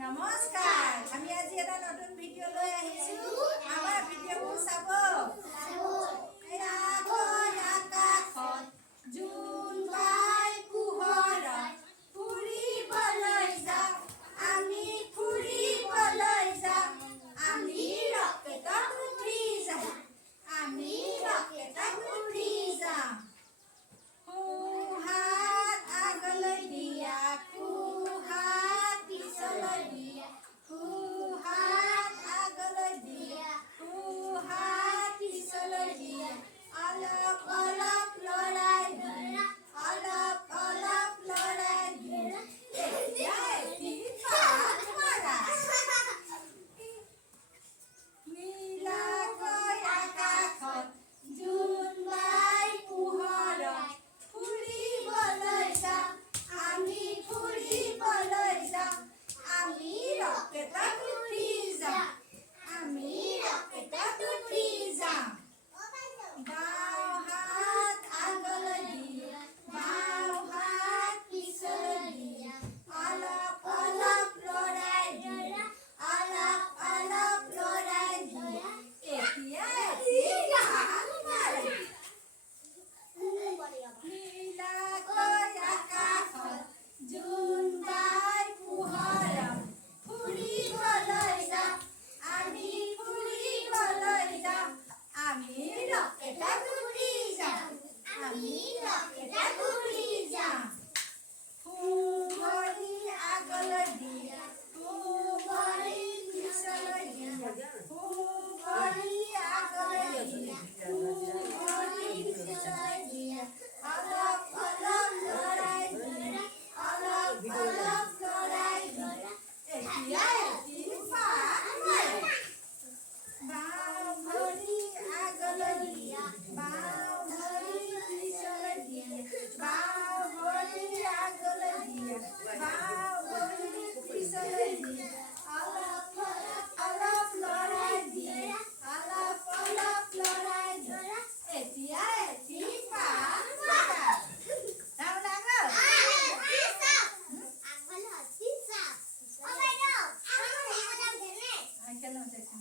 নমস্কাৰ। আমি আজি এটা নতুন ভিডিঅ' লৈ আহিছোঁ। আমাৰ ভিডিঅ'বোৰ চাব। এয়া গৈ আকাশত জোন বাই পোহৰত ফুৰিবলৈ যাওঁ। আমি ফুৰিবলৈ যাওঁ। আমি ৰকেটত উঠি যাওঁ। আমি ৰকেটত উঠি যাওঁ। সোঁহাত আগলৈ দিয়া, সোঁহাত পিছলৈ দিয়া, সোঁহাত আগলৈ দিয়া, সোঁহাত পিছলৈ দিয়া। অলপ অলপ লৰাই দিয়া, অলপ অলপ লৰাই দিয়া। এতিয়া এটি পাত মাৰা। নীলাকৈ আকাশত জোন বাই পোহৰত ফুৰিবলৈ যাওঁ। আমি ফুৰিবলৈ যাওঁ। আমি ৰকেটত উঠি যাওঁ। আমি ৰকেটত উঠি যাওঁ। বাওঁ হাত আগলৈ দিয়া, বাওঁ হাত পিছলৈ দিয়া। অলপ অলপ লৰাই দিয়া, অলপ অলপ লৰাই দিয়া। এতিয়া এটি পাত মাৰা। নীলাকৈ আকাশত জোন বাই পোহৰত ফুৰিবলৈ যাওঁ। আমি ফুৰিবলৈ যাওঁ। আমি ৰকেটত উঠি যাওঁ। আমি ৰকেটত উঠি যাওঁ। সোঁভৰি আগলৈ দিয়া, সোঁভৰি পিছলৈ দিয়া, সোঁভৰি আগলৈ দিয়া, সোঁভৰি পিছলৈ দিয়া। অলপ অলপ লৰাই দিয়া, অলপ অলপ লৰাই দিয়া। এতিয়া এটি পাত মাৰা। বাওঁ ভৰি আগলৈ দিয়া, বাওঁ ভৰি পিছলৈ দিয়া, বাওঁ ভৰি আগলৈ দিয়া, বাওঁ ভৰি পিছলৈ দিয়া। অলপ অলপ অলপ লৰাই দিয়া, অলপ অলপ লৰাই দিয়া। এতিয়া এটি পাত মাৰা। ডাঙৰ ডাঙৰ। খেলো দেখোন।